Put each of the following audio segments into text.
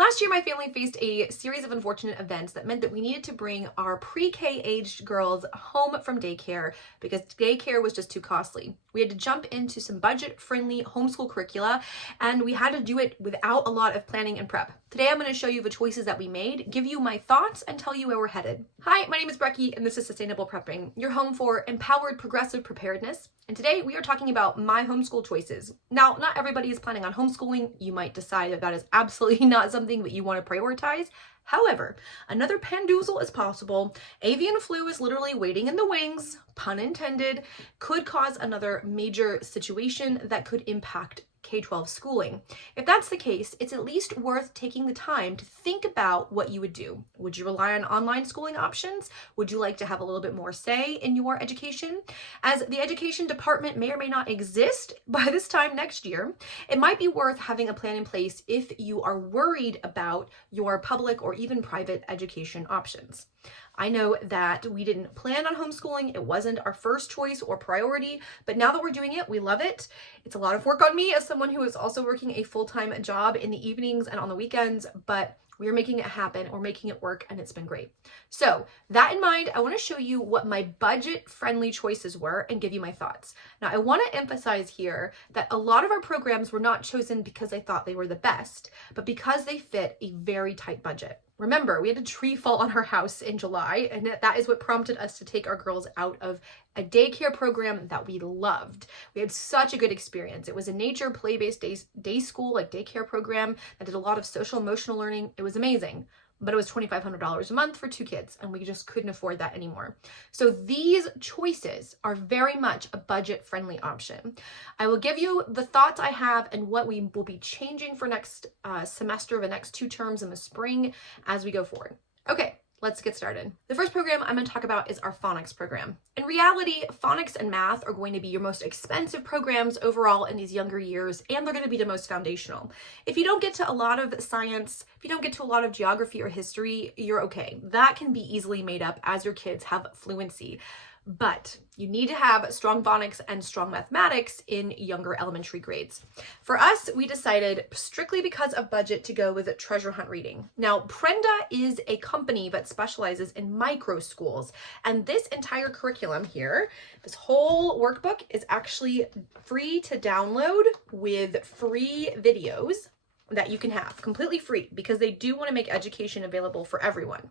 Last year, my family faced a series of unfortunate events that meant that we needed to bring our pre-K aged girls home from daycare because daycare was just too costly. We had to jump into some budget-friendly homeschool curricula, and we had to do it without a lot of planning and prep. Today, I'm going to show you the choices that we made, give you my thoughts, and tell you where we're headed. Hi, my name is Brecky, and this is Sustainable Prepping, your home for empowered progressive preparedness. And today, we are talking about my homeschool choices. Now, not everybody is planning on homeschooling. You might decide that that is absolutely not something that you want to prioritize. However, another pandoozle is possible. Avian flu is literally waiting in the wings, pun intended, could cause another major situation that could impact K-12 schooling. If that's the case, it's at least worth taking the time to think about what you would do. Would you rely on online schooling options? Would you like to have a little bit more say in your education? As the education department may or may not exist by this time next year, it might be worth having a plan in place if you are worried about your public or even private education options. I know that we didn't plan on homeschooling. It wasn't our first choice or priority, but now that we're doing it, we love it. It's a lot of work on me as someone who is also working a full-time job in the evenings and on the weekends, but we are making it happen. We're making it work, and it's been great. So that in mind, I want to show you what my budget-friendly choices were and give you my thoughts. Now, I want to emphasize here that a lot of our programs were not chosen because I thought they were the best, but because they fit a very tight budget. Remember, we had a tree fall on our house in July, and that is what prompted us to take our girls out of a daycare program that we loved. We had such a good experience. It was a nature play-based day school, like daycare program that did a lot of social emotional learning. It was amazing, but it was $2,500 a month for 2 kids, and we just couldn't afford that anymore. So these choices are very much a budget-friendly option. I will give you the thoughts I have and what we will be changing for next semester, the next 2 terms in the spring as we go forward. Okay, let's get started. The first program I'm going to talk about is our Phonics program. In reality, Phonics and math are going to be your most expensive programs overall in these younger years, and they're going to be the most foundational. If you don't get to a lot of science, if you don't get to a lot of geography or history, you're okay. That can be easily made up as your kids have fluency. But you need to have strong phonics and strong mathematics in younger elementary grades. For us, we decided strictly because of budget to go with treasure hunt reading. Now, Prenda is a company that specializes in micro schools, and this entire curriculum here, this whole workbook is actually free to download with free videos that you can have completely free because they do want to make education available for everyone.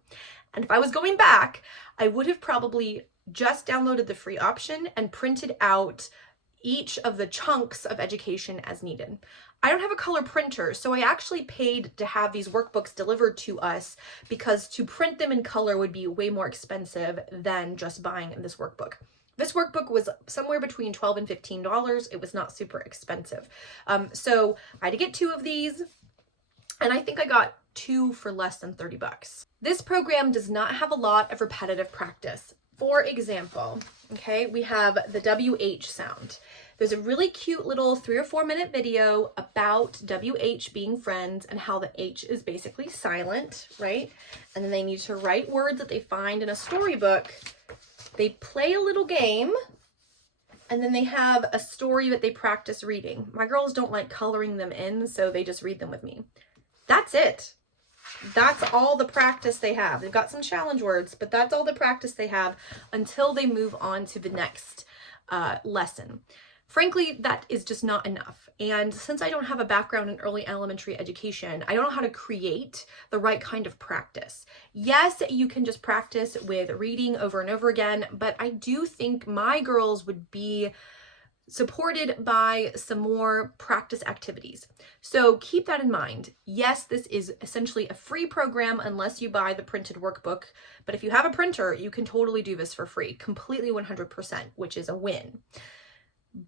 And if I was going back, I would have probably just downloaded the free option and printed out each of the chunks of education as needed. I don't have a color printer, so I actually paid to have these workbooks delivered to us because to print them in color would be way more expensive than just buying this workbook. This workbook was somewhere between $12 and $15. It was not super expensive. So I had to get 2 of these, and I think I got 2 for less than 30 bucks. This program does not have a lot of repetitive practice. For example, okay, we have the WH sound. There's a really cute little 3 or 4 minute video about WH being friends and how the H is basically silent, right? And then they need to write words that they find in a storybook. They play a little game, and then they have a story that they practice reading. My girls don't like coloring them in, so they just read them with me. That's it. That's all the practice they have. They've got some challenge words, but that's all the practice they have until they move on to the next lesson. Frankly, that is just not enough. And since I don't have a background in early elementary education, I don't know how to create the right kind of practice. Yes, you can just practice with reading over and over again, but I do think my girls would be supported by some more practice activities. So keep that in mind. Yes, this is essentially a free program unless you buy the printed workbook, but if you have a printer, you can totally do this for free, completely 100%, which is a win.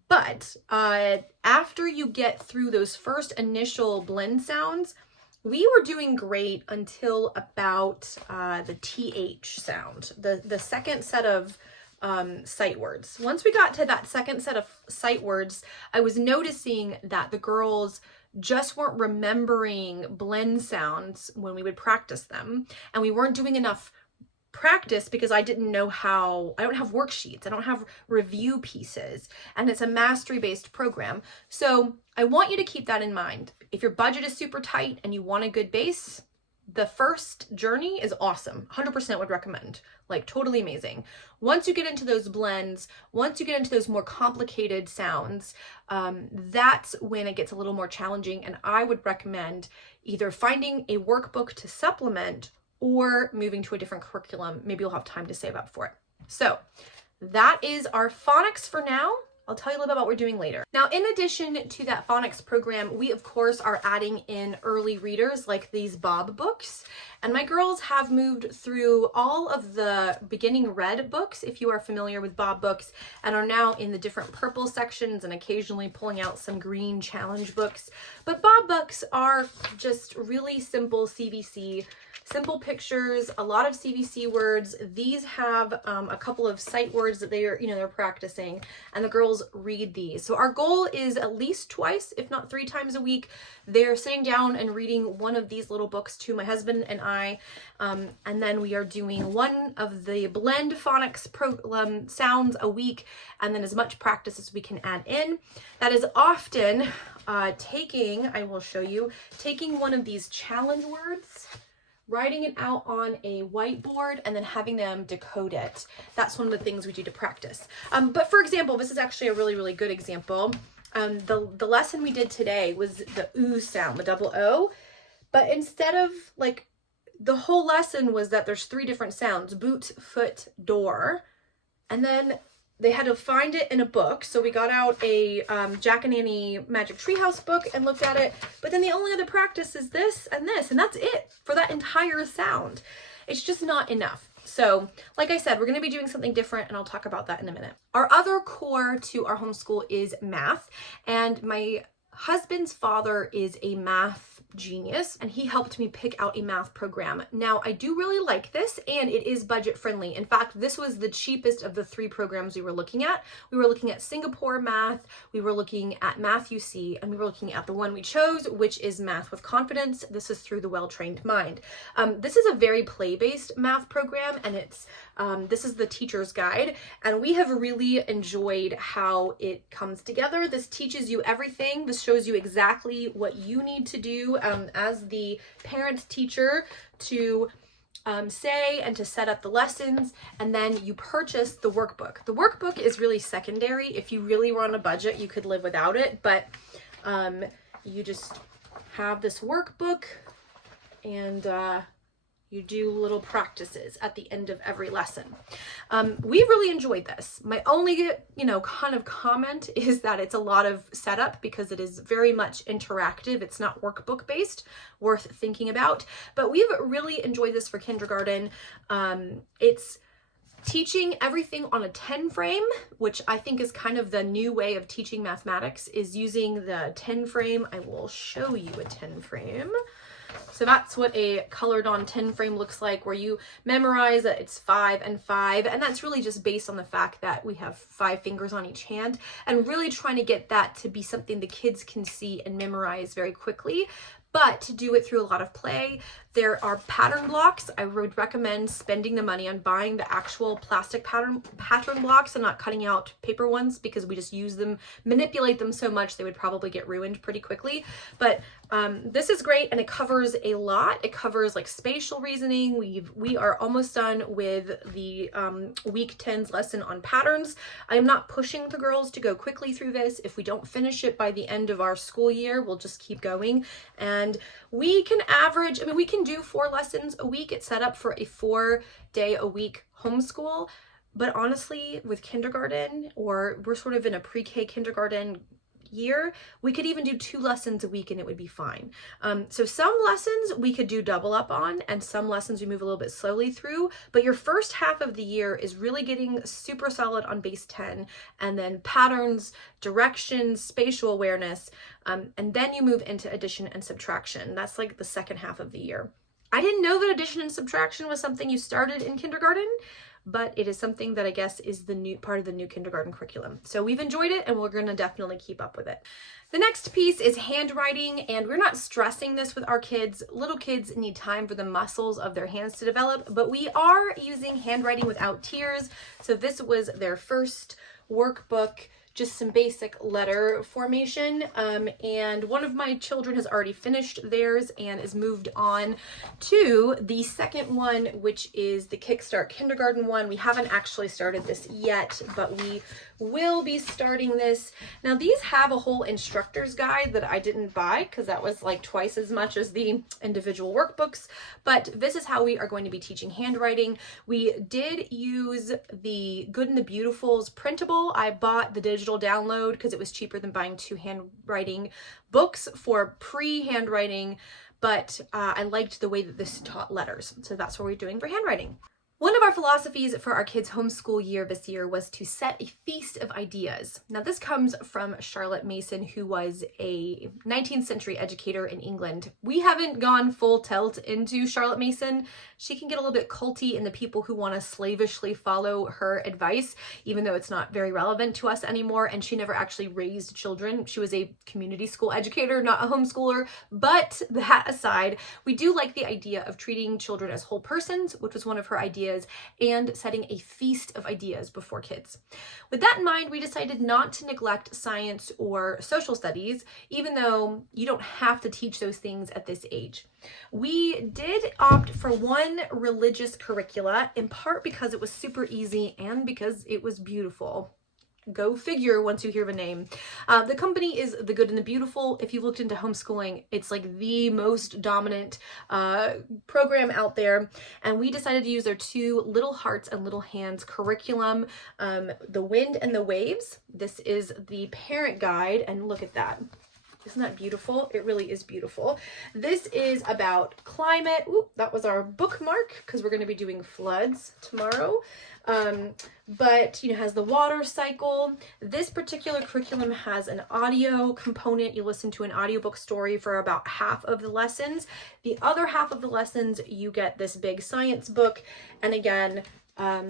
But after you get through those first initial blend sounds, we were doing great until about the TH sound, the second set of sight words. Once we got to that second set of sight words, I was noticing that the girls just weren't remembering blend sounds when we would practice them, and we weren't doing enough practice because I didn't know how, I don't have worksheets, I don't have review pieces, and it's a mastery-based program. So I want you to keep that in mind. If your budget is super tight and you want a good base, the first journey is awesome. 100% would recommend, like totally amazing. Once you get into those blends, once you get into those more complicated sounds, that's when it gets a little more challenging. And I would recommend either finding a workbook to supplement or moving to a different curriculum. Maybe you'll have time to save up for it. So that is our phonics for now. I'll tell you a little bit about what we're doing later. Now, in addition to that phonics program, we of course are adding in early readers like these Bob books. And my girls have moved through all of the beginning red books, if you are familiar with Bob books, and are now in the different purple sections and occasionally pulling out some green challenge books. But Bob books are just really simple CVC, simple pictures, a lot of CVC words. These have a couple of sight words that they're practicing, and the girls read these. So our goal is at least twice, if not 3 times a week, they're sitting down and reading one of these little books to my husband and I, and then we are doing one of the blend phonics sounds a week, and then as much practice as we can add in. That is often I will show you, taking one of these challenge words, writing it out on a whiteboard, and then having them decode it. That's one of the things we do to practice. But for example, this is actually a really, really good example. The lesson we did today was the oo sound, the double O, but instead of like, the whole lesson was that there's 3 different sounds: boot, foot, door, and then they had to find it in a book. So we got out a Jack and Annie Magic Treehouse book and looked at it. But then the only other practice is this, and that's it for that entire sound. It's just not enough. So like I said, we're going to be doing something different, and I'll talk about that in a minute. Our other core to our homeschool is math, and my husband's father is a math genius, and he helped me pick out a math program. Now, I do really like this, and it is budget friendly. In fact, this was the cheapest of the 3 programs we were looking at. We were looking at Singapore Math, we were looking at Math UC, and we were looking at the one we chose, which is Math with Confidence. This is through the Well-Trained Mind. This is a very play-based math program, and it's this is the teacher's guide, and we have really enjoyed how it comes together. This teaches you everything. This shows you exactly what you need to do as the parent teacher to say and to set up the lessons, and then you purchase the workbook. The workbook is really secondary. If you really were on a budget, you could live without it, but you just have this workbook, and you do little practices at the end of every lesson. We really enjoyed this. My only, kind of comment is that it's a lot of setup because it is very much interactive. It's not workbook based, worth thinking about. But we've really enjoyed this for kindergarten. It's teaching everything on a 10 frame, which I think is kind of the new way of teaching mathematics, is using the 10 frame. I will show you a 10 frame. So that's what a colored on 10 frame looks like, where you memorize that it's 5 and 5. And that's really just based on the fact that we have 5 fingers on each hand, and really trying to get that to be something the kids can see and memorize very quickly. But to do it through a lot of play, there are pattern blocks. I would recommend spending the money on buying the actual plastic pattern blocks and not cutting out paper ones, because we just use them, manipulate them so much they would probably get ruined pretty quickly. But this is great, and it covers a lot. It covers like spatial reasoning. We are almost done with the week 10's lesson on patterns. I am not pushing the girls to go quickly through this. If we don't finish it by the end of our school year, we'll just keep going. And we can average, we can do 4 lessons a week. It's set up for a 4-day-a-week homeschool. But honestly, with kindergarten, or we're sort of in a pre-K kindergarten year, we could even do 2 lessons a week and it would be fine. So some lessons we could do double up on, and some lessons we move a little bit slowly through, but your first half of the year is really getting super solid on base 10, and then patterns, directions, spatial awareness, and then you move into addition and subtraction. That's like the second half of the year. I didn't know that addition and subtraction was something you started in kindergarten. but it is something that I guess is the new part of the new kindergarten curriculum. So we've enjoyed it and we're going to definitely keep up with it. The next piece is handwriting, and we're not stressing this with our kids. Little kids need time for the muscles of their hands to develop, but we are using handwriting without tears. So this was their first workbook, just some basic letter formation. And one of my children has already finished theirs and is moved on to the second one, which is the Kickstart Kindergarten one. We haven't actually started this yet, but we will be starting this. Now these have a whole instructor's guide that I didn't buy because that was like twice as much as the individual workbooks, but this is how we are going to be teaching handwriting. We did use the Good and the Beautiful's printable. I bought the digital download because it was cheaper than buying 2 handwriting books for pre-handwriting, but I liked the way that this taught letters. So that's what we're doing for handwriting. One of our philosophies for our kids' homeschool year this year was to set a feast of ideas. Now this comes from Charlotte Mason, who was a 19th century educator in England. We haven't gone full tilt into Charlotte Mason. She can get a little bit culty in the people who want to slavishly follow her advice, even though it's not very relevant to us anymore, and she never actually raised children. She was a community school educator, not a homeschooler. But that aside, we do like the idea of treating children as whole persons, which was one of her ideas, and setting a feast of ideas before kids. With that in mind, we decided not to neglect science or social studies, even though you don't have to teach those things at this age. We did opt for one religious curricula, in part because it was super easy and because it was beautiful. Go figure once you hear the name. The company is The Good and the Beautiful. If you looked into homeschooling, it's like the most dominant program out there. And we decided to use their 2 Little Hearts and Little Hands curriculum, The Wind and the Waves. This is the parent guide, and look at that. Isn't that beautiful? It really is beautiful. This is about climate. Ooh, that was our bookmark because we're going to be doing floods tomorrow. But has the water cycle. This particular curriculum has an audio component. You listen to an audiobook story for about half of the lessons. The other half of the lessons, you get this big science book. And again,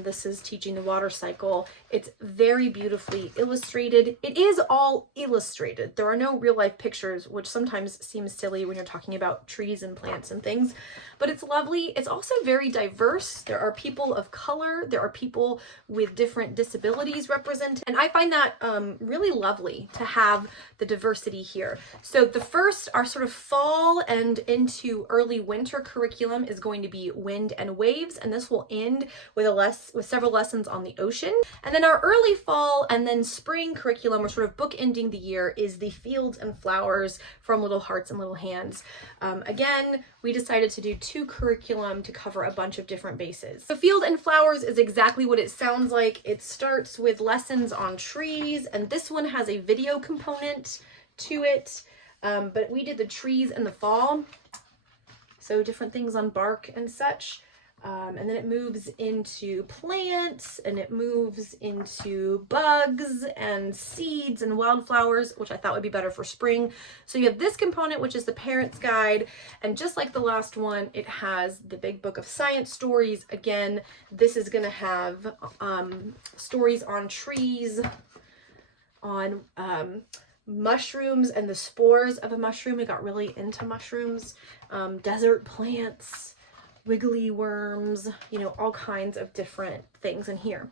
this is teaching the water cycle. It's very beautifully illustrated. It is all illustrated. There are no real life pictures, which sometimes seems silly when you're talking about trees and plants and things, but it's lovely. It's also very diverse. There are people of color. There are people with different disabilities represented. And I find that really lovely to have the diversity here. So the first, our sort of fall and into early winter curriculum is going to be Wind and Waves, and this will end with several lessons on the ocean. And then our early fall and then spring curriculum, we're sort of bookending the year, is the Fields and Flowers from Little Hearts and Little Hands. Again, we decided to do 2 curriculum to cover a bunch of different bases. So Field and Flowers is exactly what it sounds like. It starts with lessons on trees, and this one has a video component to it, but we did the trees in the fall, so different things on bark and such. And then it moves into plants, and it moves into bugs and seeds and wildflowers, which I thought would be better for spring. So you have this component, which is the parent's guide. And just like the last one, it has the big book of science stories. Again, this is going to have stories on trees, on mushrooms and the spores of a mushroom. We got really into mushrooms, desert plants, wiggly worms, all kinds of different things in here.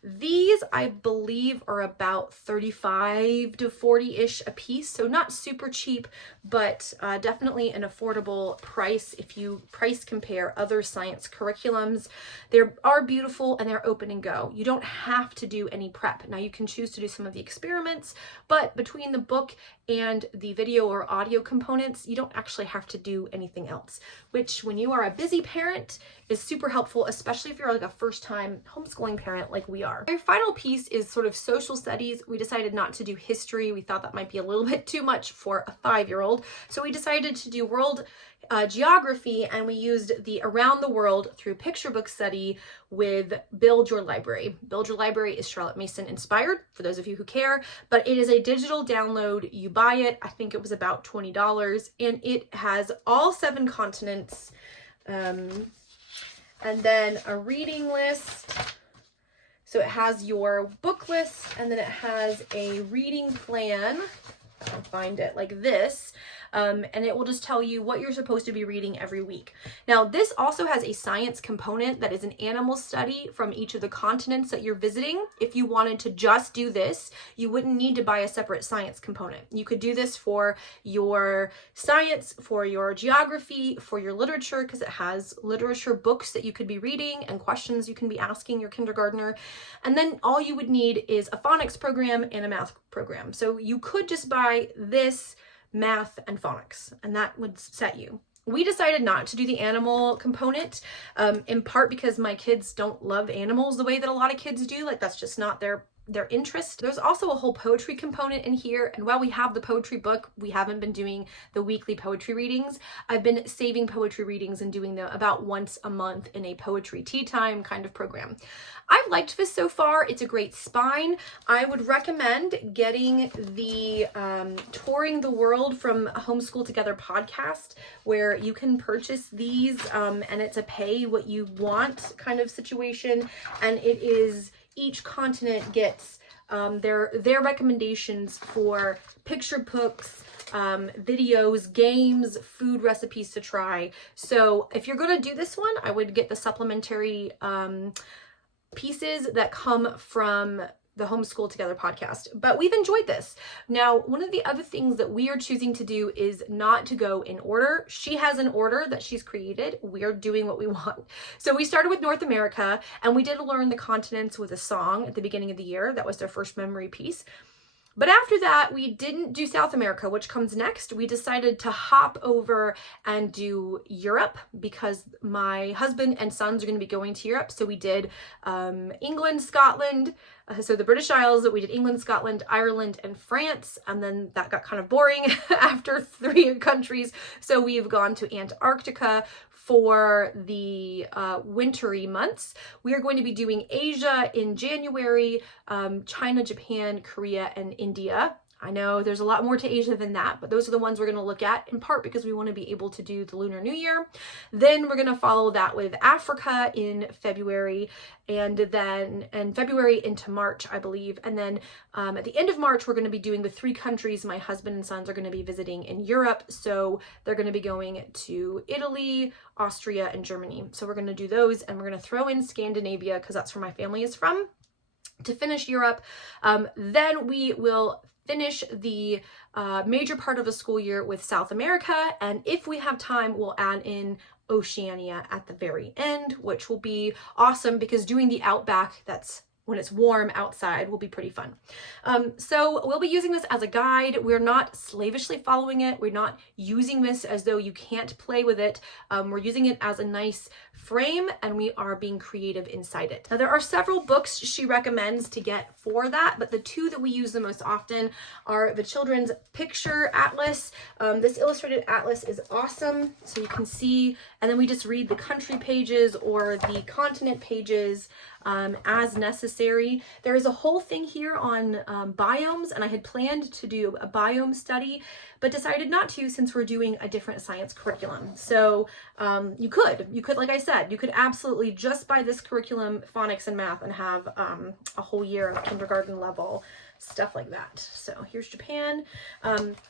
These, I believe, are about 35 to 40-ish a piece, so not super cheap, but definitely an affordable price if you price compare other science curriculums. They are beautiful and they're open and go. You don't have to do any prep. Now you can choose to do some of the experiments, but between the book and the video or audio components, you don't actually have to do anything else, which when you are a busy parent is super helpful, especially if you're like a first-time homeschooling parent like we are. Our final piece is sort of social studies. We decided not to do history. We thought that might be a little bit too much for a 5-year-old. So we decided to do world geography, and we used the Around the World Through Picture Book Study with Build Your Library. Build Your Library is Charlotte Mason inspired, for those of you who care, but it is a digital download. You buy it, I think it was about $20, and it has all 7 continents, and then a reading list. So it has your book list, and then it has a reading plan. I'll find it like this. And it will just tell you what you're supposed to be reading every week. Now, this also has a science component that is an animal study from each of the continents that you're visiting. If you wanted to just do this, you wouldn't need to buy a separate science component. You could do this for your science, for your geography, for your literature, because it has literature books that you could be reading and questions you can be asking your kindergartner. And then all you would need is a phonics program and a math program. So you could just buy this, math, and phonics, and that would set you. We decided not to do the animal component, in part because my kids don't love animals the way that a lot of kids do. Like, that's just not their interest. There's also a whole poetry component in here, and while we have the poetry book, we haven't been doing the weekly poetry readings. I've been saving poetry readings and doing them about once a month in a poetry tea time kind of program. I've liked this so far. It's a great spine. I would recommend getting the Touring the World from Homeschool Together podcast, where you can purchase these, and it's a pay what you want kind of situation, and it is each continent gets their recommendations for picture books, videos, games, food recipes to try. So if you're going to do this one, I would get the supplementary pieces that come from the Homeschool Together podcast. But we've enjoyed this. Now, one of the other things that we are choosing to do is not to go in order. She has an order that she's created. We're doing what we want. So we started with North America, and we did learn the continents with a song at the beginning of the year. That was their first memory piece. But after that, we didn't do South America, which comes next. We decided to hop over and do Europe because my husband and sons are going to be going to Europe. So we did England, Scotland, so the British Isles. We did England, Scotland, Ireland, and France. And then that got kind of boring after 3 countries. So we've gone to Antarctica for the wintry months. We are going to be doing Asia in January, China, Japan, Korea, and India. I know there's a lot more to Asia than that, but those are the ones we're going to look at, in part because we want to be able to do the Lunar New Year. Then we're going to follow that with Africa in February, and then in February into March, I believe. And then at the end of March, we're going to be doing the 3 countries my husband and sons are going to be visiting in Europe. So they're going to be going to Italy, Austria, and Germany. So we're going to do those, and we're going to throw in Scandinavia because that's where my family is from to finish Europe. Then we will finish the major part of the school year with South America, and if we have time, we'll add in Oceania at the very end, which will be awesome because doing the outback, that's when it's warm outside, will be pretty fun. So we'll be using this as a guide. We're not slavishly following it. We're not using this as though you can't play with it. We're using it as a nice frame, and we are being creative inside it. Now, there are several books she recommends to get for that, but the 2 that we use the most often are the Children's Picture Atlas. This illustrated atlas is awesome, so you can see, and then we just read the country pages or the continent pages as necessary. There is a whole thing here on biomes, and I had planned to do a biome study, but decided not to since we're doing a different science curriculum. So you could, like I said, you could absolutely just buy this curriculum, phonics and math, and have a whole year of kindergarten level stuff like that. So here's Japan.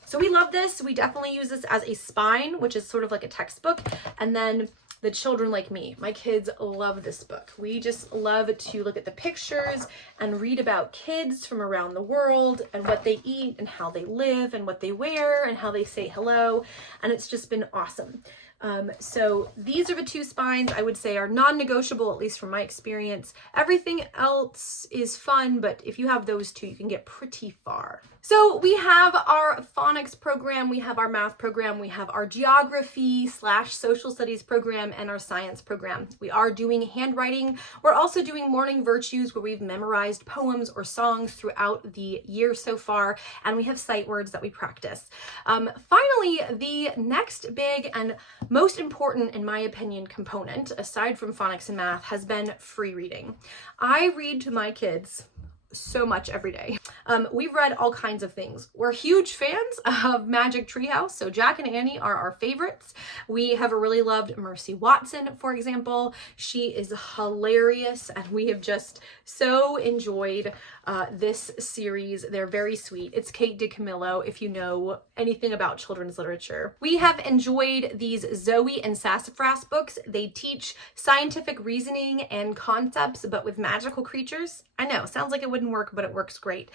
So we love this. We definitely use this as a spine, which is sort of like a textbook. And then The Children Like Me. My kids love this book. We just love to look at the pictures and read about kids from around the world and what they eat and how they live and what they wear and how they say hello. And it's just been awesome. So these are the 2 spines I would say are non-negotiable, at least from my experience. Everything else is fun, but if you have those 2, you can get pretty far. So we have our phonics program, we have our math program, we have our geography/social studies program, and our science program. We are doing handwriting. We're also doing morning virtues, where we've memorized poems or songs throughout the year so far, and we have sight words that we practice. Finally, the next big and most important, in my opinion, component, aside from phonics and math, has been free reading. I read to my kids so much every day. We've read all kinds of things. We're huge fans of Magic Treehouse, so Jack and Annie are our favorites. We have really loved Mercy Watson, for example. She is hilarious, and we have just so enjoyed this series. They're very sweet. It's Kate DiCamillo, if you know anything about children's literature. We have enjoyed these Zoe and Sassafras books. They teach scientific reasoning and concepts, but with magical creatures. I know, sounds like it wouldn't work, but it works great.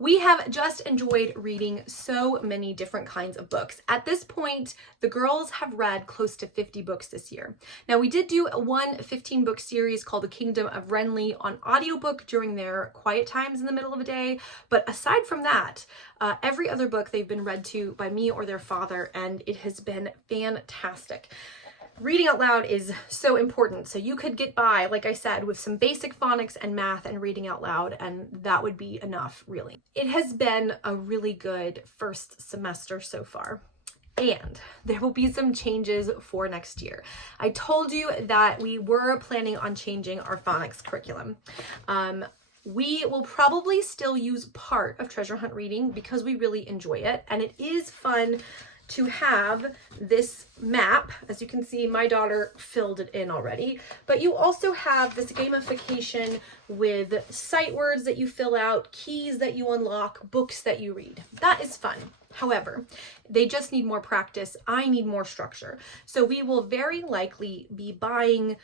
We have just enjoyed reading so many different kinds of books. At this point, the girls have read close to 50 books this year. Now, we did do one 15-book series called The Kingdom of Renly on audiobook during their quiet times in the middle of the day, but aside from that, every other book they've been read to by me or their father, and it has been fantastic. Reading out loud is so important. So you could get by, like I said, with some basic phonics and math and reading out loud, and that would be enough, really. It has been a really good first semester so far. And there will be some changes for next year. I told you that we were planning on changing our phonics curriculum. We will probably still use part of treasure hunt reading because we really enjoy it, and it is fun to have this map. As you can see, my daughter filled it in already, but you also have this gamification with sight words that you fill out, keys that you unlock, books that you read. That is fun. However, they just need more practice. I need more structure. So we will very likely be buying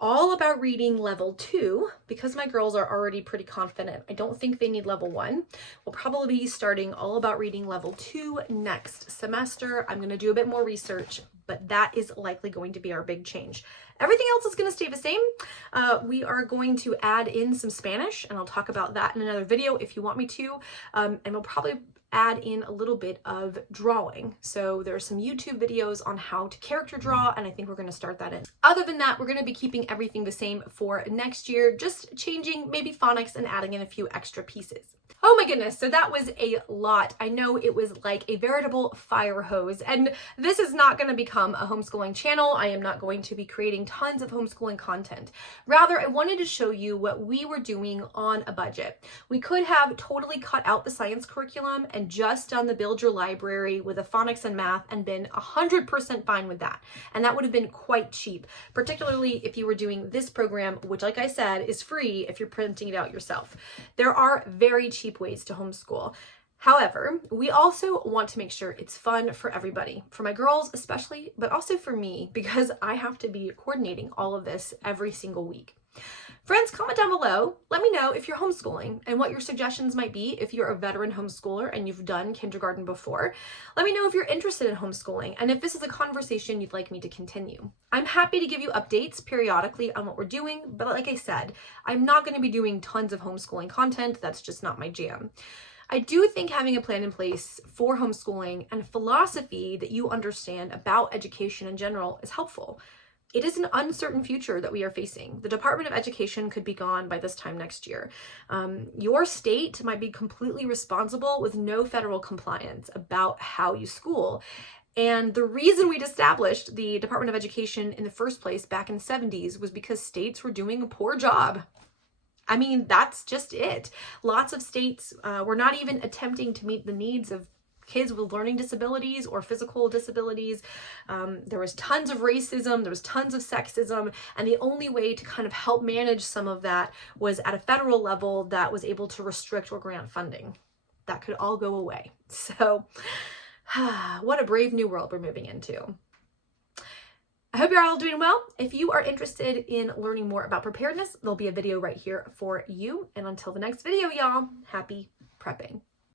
All About Reading level 2, because my girls are already pretty confident. I don't think they need level 1. We'll probably be starting All About Reading level 2 next semester. I'm going to do a bit more research, but that is likely going to be our big change. Everything else is going to stay the same. We are going to add in some Spanish, and I'll talk about that in another video if you want me to. And we'll probably add in a little bit of drawing. So there are some YouTube videos on how to character draw, and I think we're going to start that in. Other than that, we're going to be keeping everything the same for next year, just changing maybe phonics and adding in a few extra pieces. Oh my goodness, so that was a lot. I know it was like a veritable fire hose, and this is not going to become a homeschooling channel. I am not going to be creating tons of homeschooling content. Rather, I wanted to show you what we were doing on a budget. We could have totally cut out the science curriculum and just done the Build Your Library with a phonics and math and been 100% fine with that. And that would have been quite cheap, particularly if you were doing this program, which, like I said, is free if you're printing it out yourself. There are very cheap ways to homeschool. However, we also want to make sure it's fun for everybody, for my girls especially, but also for me, because I have to be coordinating all of this every single week. Friends, comment down below. Let me know if you're homeschooling and what your suggestions might be if you're a veteran homeschooler and you've done kindergarten before. Let me know if you're interested in homeschooling and if this is a conversation you'd like me to continue. I'm happy to give you updates periodically on what we're doing, but like I said, I'm not going to be doing tons of homeschooling content. That's just not my jam. I do think having a plan in place for homeschooling and philosophy that you understand about education in general is helpful. It is an uncertain future that we are facing. The Department of Education could be gone by this time next year. Your state might be completely responsible with no federal compliance about how you school. And the reason we'd established the Department of Education in the first place back in the 70s was because states were doing a poor job. I mean, that's just it. Lots of states were not even attempting to meet the needs of kids with learning disabilities or physical disabilities. There was tons of racism, there was tons of sexism, and the only way to kind of help manage some of that was at a federal level that was able to restrict or grant funding. That could all go away. So, what a brave new world we're moving into. I hope you're all doing well. If you are interested in learning more about preparedness, there'll be a video right here for you. And until the next video, y'all, happy prepping.